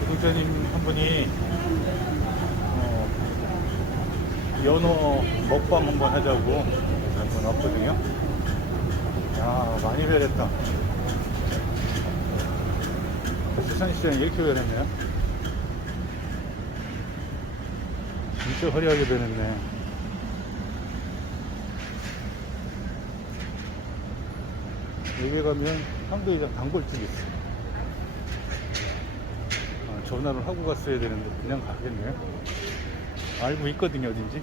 구독자님 한 분이 어, 연어 먹방 한번 하자고 한번 왔거든요. 야 많이 변했다. 수산시장이 이렇게 변했네요. 진짜 화려하게 변했네. 여기 가면 한국이가 단골집이 있어. 아, 전화를 하고 갔어야 되는데 그냥 가겠네요. 알고 있거든요, 어딘지.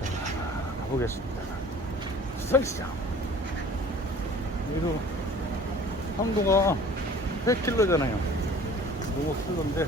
자, 가보겠습니다. 수산시장. 여기도 황도가 100kg잖아요. 너무 킬로인데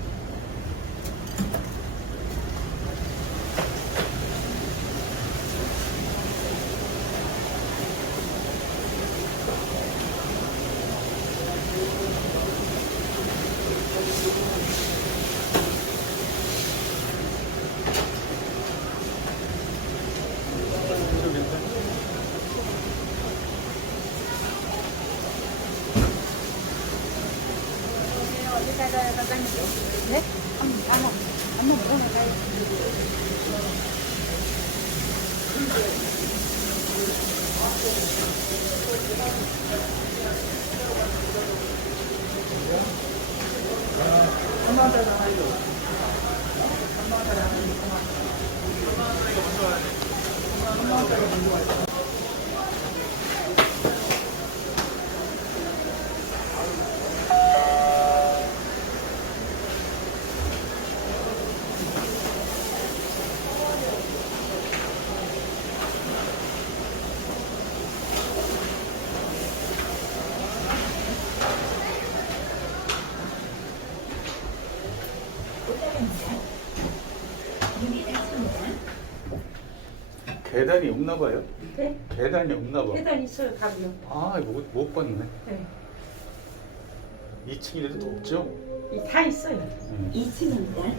계단이 없나 봐요. 네? 계단이 없나 봐. 계단 있어요, 답이요. 아, 못, 못 봤네. 네. 2층이라도 높죠? 이 다 있어요. 음. 2층입니다.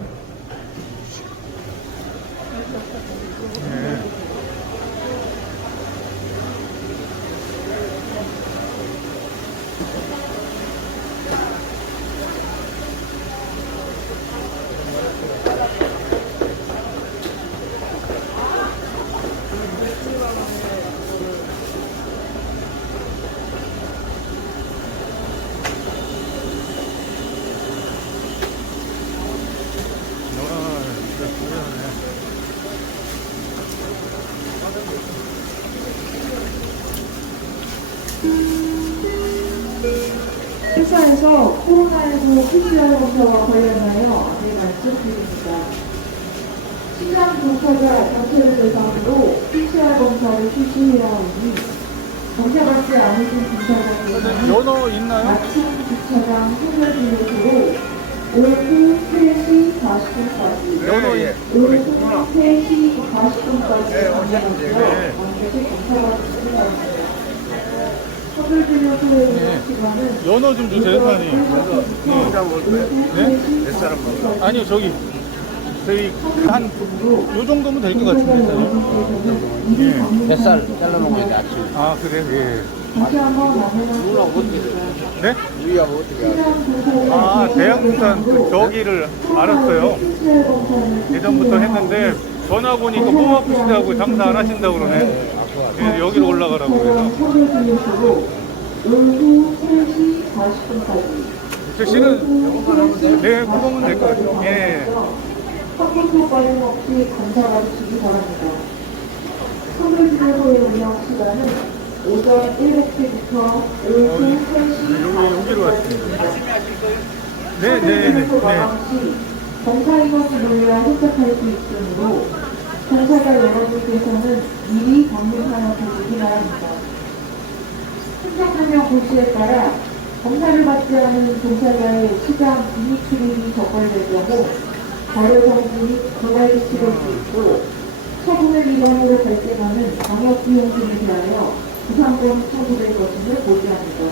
코로나19 PCR 검사와 관련하여 안내 말씀드립니다. 시장 조사자 전체를 대상으로 PCR 검사를 실시해야 하니 검사받지 않으신 연어 있나요? 아침 주차장 해결 진료소로 오후 3시 40분까지 연어 예, 오후 3시 40분까지 네, 네. 진료소의 네. 시간은 연어 좀 주세요, 사장님. 네? 몇 사람 먹어? 아니요, 저기. 저희 한, 요 정도면 될 것 같은데, 사장님. 뱃살 잘라 먹어야 돼 아침에 아, 그래? 예. 누나 어떻게 네? 우리가 어떻게 알아? 아, 대양부산 그 저기를 알았어요. 예전부터 했는데, 전화 보니까 몸 아프시다고 장사 안 하신다고 그러네. 그래서 여기로 올라가라고 해서. 오후 3시 40분까지 저 씨는, 네, 그거면 될것 같아요. 예. 확진소 빠짐 없이 검사가 주시기 바랍니다. 서울진료소의 운영 시간은 오전 7시부터 오후 3시 여기, 여기로 왔습니다. 네, 네, 네. 네. 시 검사 인원 분류와 선택할 수 있으므로 검사자 여러분께서는 미리 방문하여 주시기 바랍니다. 행정명령 고시에 따라 검사를 받지 않은 종사자의 시장 비리 출입이 적발될 경우 거래 정지 및 고발 조치를 수 있고 처분을 위반으로 발생하는 방역 비용 등에 대하여 부상금 청구될 것임을 고지합니다.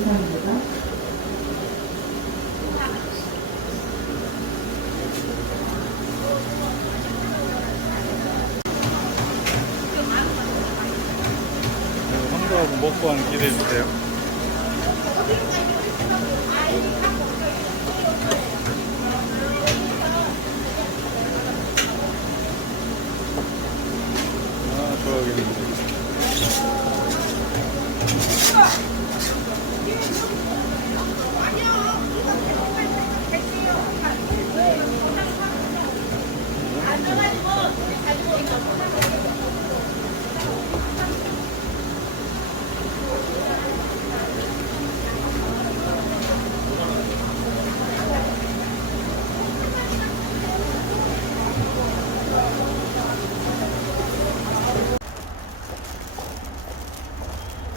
이상입니다. 먹방 기대해 주세요. 아, 좋아하겠는데.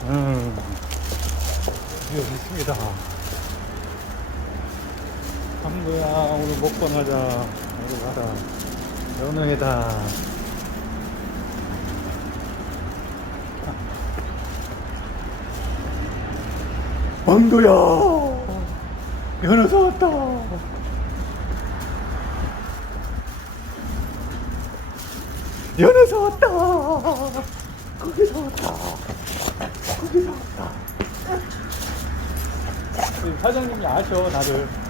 음, 여기 있습니다. 한구야, 오늘 먹방하자. 이리 가라. 연어회다. 왕도야! 연어 사왔다! 연어 사왔다! 거기 사왔다! 거기 사왔다! 그 사장님이 아셔, 나를.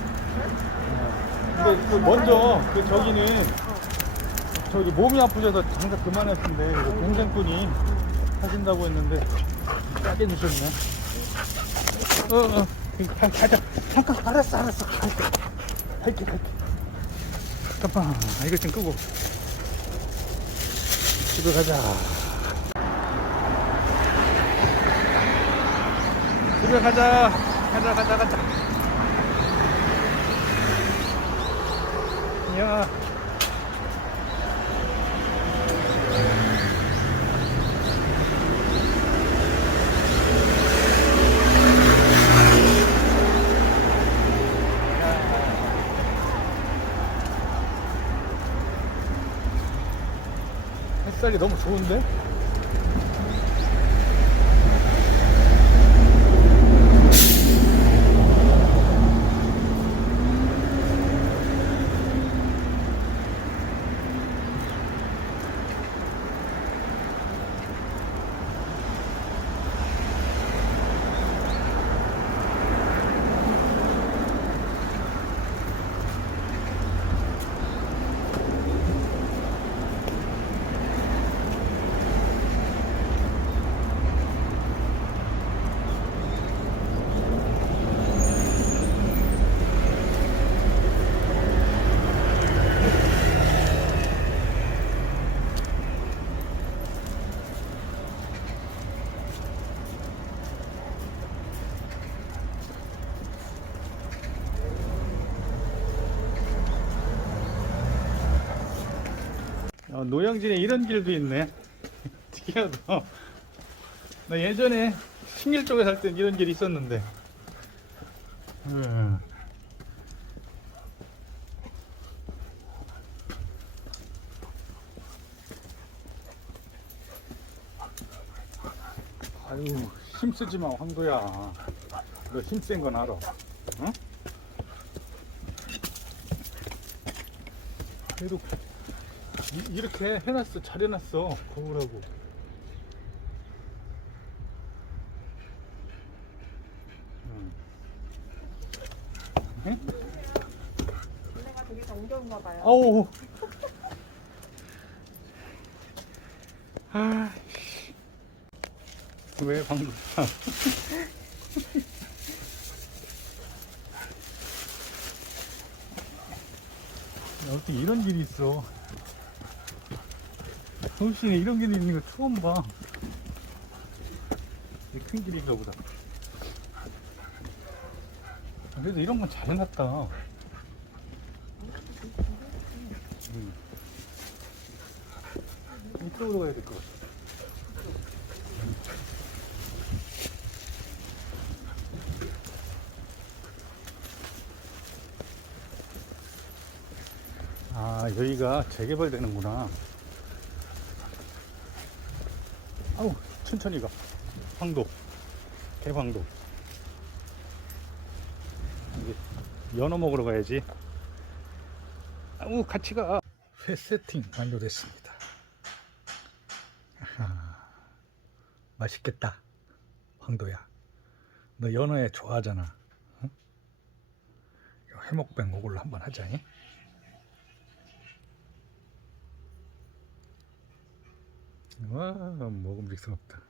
어. 근데 그 먼저, 그 저기는, 저기 몸이 아프셔서 장사 그만하신데, 그 동생분이 하신다고 했는데, 싸게 주셨네. 어, 어. 가, 가자. 잠깐, 알았어, 알았어. 갈게. 갈게, 갈게. 잠깐만. 아, 이거 좀 끄고. 집에 가자. 집에 가자. 가자, 가자, 가자. 야. 햇살이 너무 좋은데? 노영진에 이런 길도 있네. 특이하다. 나 예전에 신길 쪽에 살 땐 이런 길이 있었는데. 음. 아유, 힘쓰지 마, 황도야. 너 힘센 건 알아. 응? 그래도 이, 이렇게 해놨어 잘 해놨어 거울하고 음. 응? 내가 되게 정겨운가 봐요. 아우 아, 왜 방금 야, 어떻게 이런 길이 있어 서울시내 이런 길이 있는 거 처음 봐. 큰 길인가 보다. 그래도 이런 건 잘 해놨다. 음. 이쪽으로 가야 될 것 같아. 아, 여기가 재개발되는구나. 아우, 천천히 가. 황도. 개황도. 이제 연어 먹으러 가야지. 아우, 같이 가. 회 세팅 완료됐습니다. 아하, 맛있겠다. 황도야 너 연어회 좋아하잖아 응? 해먹뱅 먹을로 한번 하자니 와 먹음직스럽다.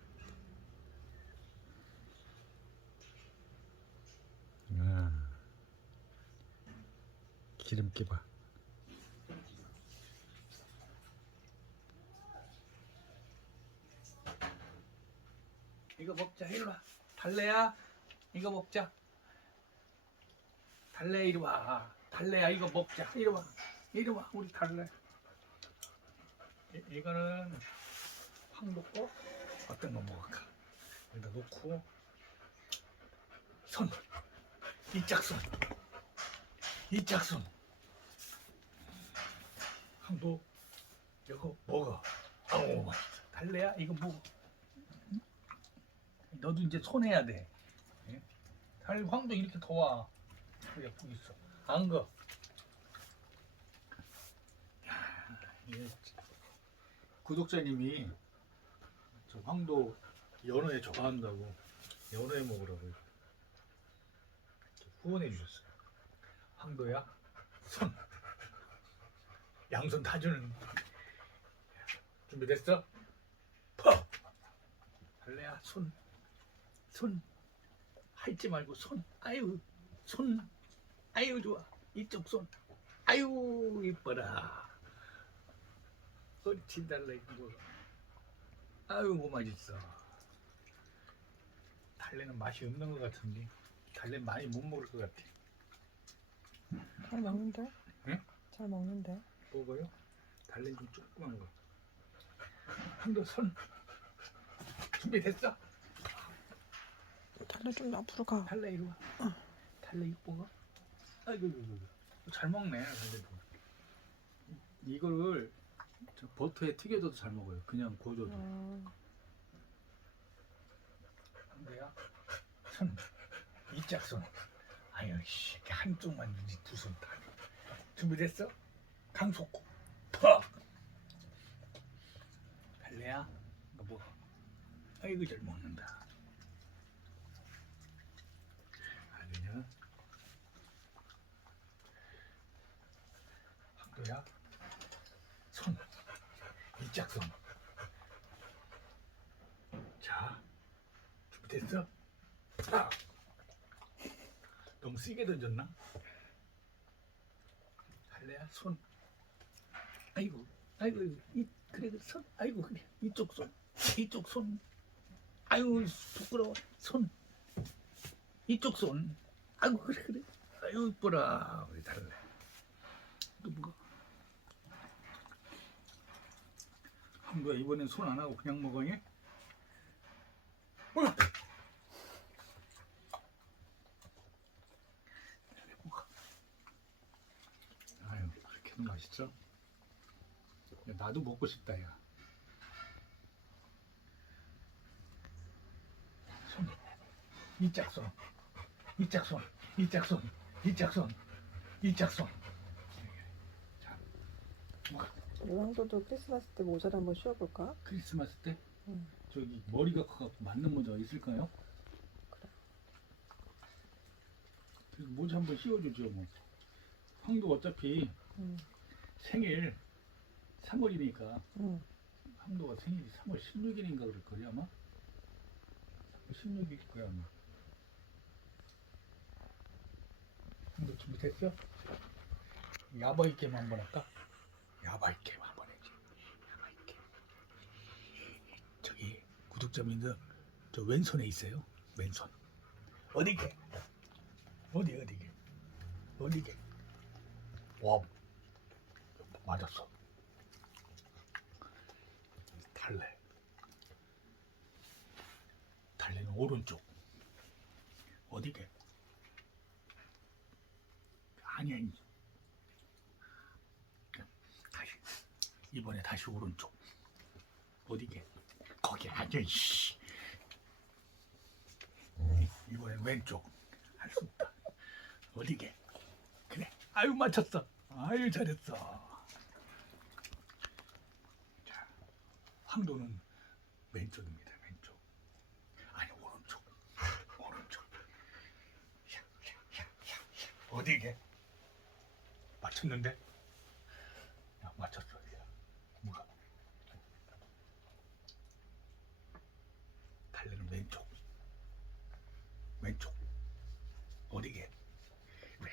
아, 기름기 봐. 이거 먹자 이리 와. 달래야? 이거 먹자. 달래 이리 와. 달래야 이거 먹자. 이리 와. 이리 와 우리 달래. 이, 이거는 확 먹고? 어떤 거 먹을까? 여기다 놓고. 손. 이짝손. 이짝손. 한도 이거 먹어. 아우 맛있어 달래야? 이거 먹어. 너도 이제 손해야 돼. 예? 달 황도 이렇게. 그래 보고 있어. 안 거. 야, 이게 구독자님이 저 황도 연어에 좋아한다고 연어에 먹으라고 후원해 주셨어요. 황도야? 손 양손 다 주는 준비됐어? 퍼! 달래야 손 손. 할지 말고 손. 아유 손. 아유 좋아. 이쪽 손. 아유 이뻐라. 어리 달래 이거 아유 뭐 맛있어 달래는 맛이 없는 것 같은데 달래 많이 못 먹을 것 같아 잘 먹는데? 응? 잘 먹는데? 먹어요 달래는 좀 조그만 거 한도 손 준비됐어? 달래 좀 앞으로 가. 달래 이리 와. 달래 이거 먹어. 아이고 이거 이거 잘 먹네 달래도. 이거를 저 버터에 튀겨줘도 잘 먹어요. 그냥 구워줘도. 어, 한대야. 손 이짝손. 아유 씨 한쪽만 주지 두손 다. 준비됐어? 강속구. 퍽. 달래야. 이거 먹어. 아이고 잘 먹는다. 아니냐? 황도야. 손. 이짝손. 자, 준비됐어? 아! 너무 세게 던졌나? 할래야? 손. 아이고, 아이고, 이, 그래, 손. 아이고, 그래. 이쪽 손. 이쪽 손. 아이고, 부끄러워. 손. 이쪽 손. 아이고, 그래, 그래. 아이고, 이뻐라. 우리 달래. 또 뭐가? 한거야 이번엔 손 안 하고 그냥 먹어니? 어! 아유 그렇게도 맛있어? 야, 나도 먹고 싶다 야. 손, 이 짝손, 이 짝손, 이 짝손, 이 짝손, 이 짝손. 자, 황도도 크리스마스 때 모자를 한번 씌워볼까? 크리스마스 때 응. 저기 머리가 커갖고 맞는 모자 있을까요? 그래. 그래서 모자 한번 씌워주죠 뭐. 형도 어차피 응. 생일 3월이니까 응. 황도가 생일이 3월 16일인가 그럴 거야 아마 3월 16일일 거야 아마 황도 준비됐어? 야바이 게임 한번 할까? 야바이 게임 한번 해지 야바이 게임 저기 구독자분들 저 왼손에 있어요 왼손 어디게? 어디 어디게? 어디게? 와 맞았어 달래. 달래는 오른쪽. 어디게? 아니야. 이번에 다시 오른쪽. 어디게? 거기 아니야 이씨. 이번에 왼쪽. 할 수 없다. 어디게? 그래. 아유 맞췄어. 아유 잘했어. 자 황도는 왼쪽입니다 왼쪽. 아니 오른쪽. 오른쪽. 어디게? 맞췄는데? 야, 맞췄어.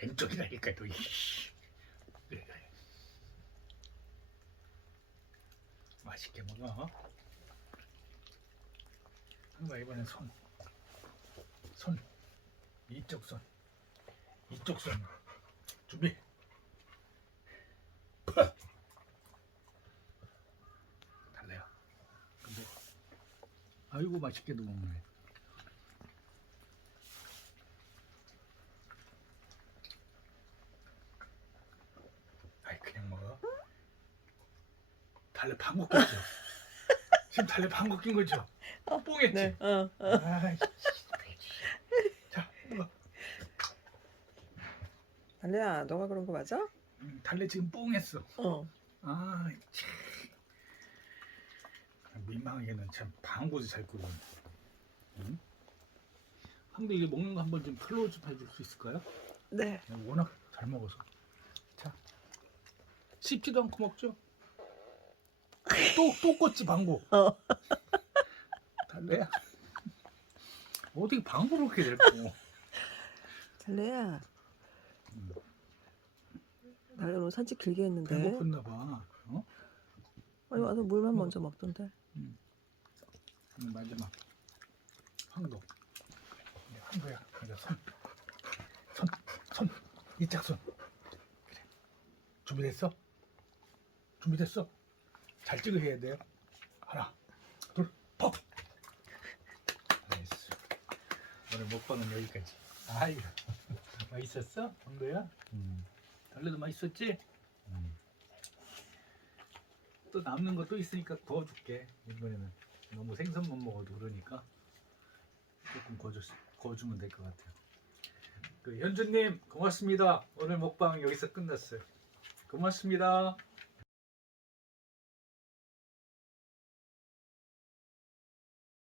왼쪽이라니까, 그래. 맛있게 먹어. 한번 이번엔 손. 손. 이쪽 손. 이쪽 손. 준비. 푸! 달래요. 근데 아이고 맛있게도 먹네. 아이 그냥 먹어. 달래 방귀 꼈죠. 지금 달래 방귀 낀 거죠. 뽕했지. 네. 어. 어. 아이, 자. 달래야, 너가 그런 거 맞아? 음, 달래 지금 뽕했어. 어. 아, 참. 민망하게는 참 방구도 잘 끓여. 응? 근데 이게 먹는 거 한번 좀 클로즈업 해줄 수 있을까요? 네. 워낙 잘 먹어서. 자, 씹지도 않고 먹죠? 또, 또 껐지, 방구. 어. 달래야. 어떻게 방구를 그렇게 낼거 달래야. 달래 오늘 산책 길게 했는데. 배고팠나 봐. 어? 아니 와서 물만 먼저 먹던데. 음, 마지막. 황도. 황도야. 이제 손. 손. 손. 이짝 손. 그래. 준비됐어? 준비됐어? 잘 찍으셔야 돼요. 하나, 둘, 퍽! 알겠어. 오늘 먹방은 여기까지. 아이고. 맛있었어? 황도야? 음. 달래도 맛있었지? 음. 또 남는 거또 있으니까 더 줄게 이번에는 너무 생선만 먹어도 그러니까 조금 거주, 거주면 될 것 같아요 그 현주님 고맙습니다 오늘 먹방 여기서 끝났어요 고맙습니다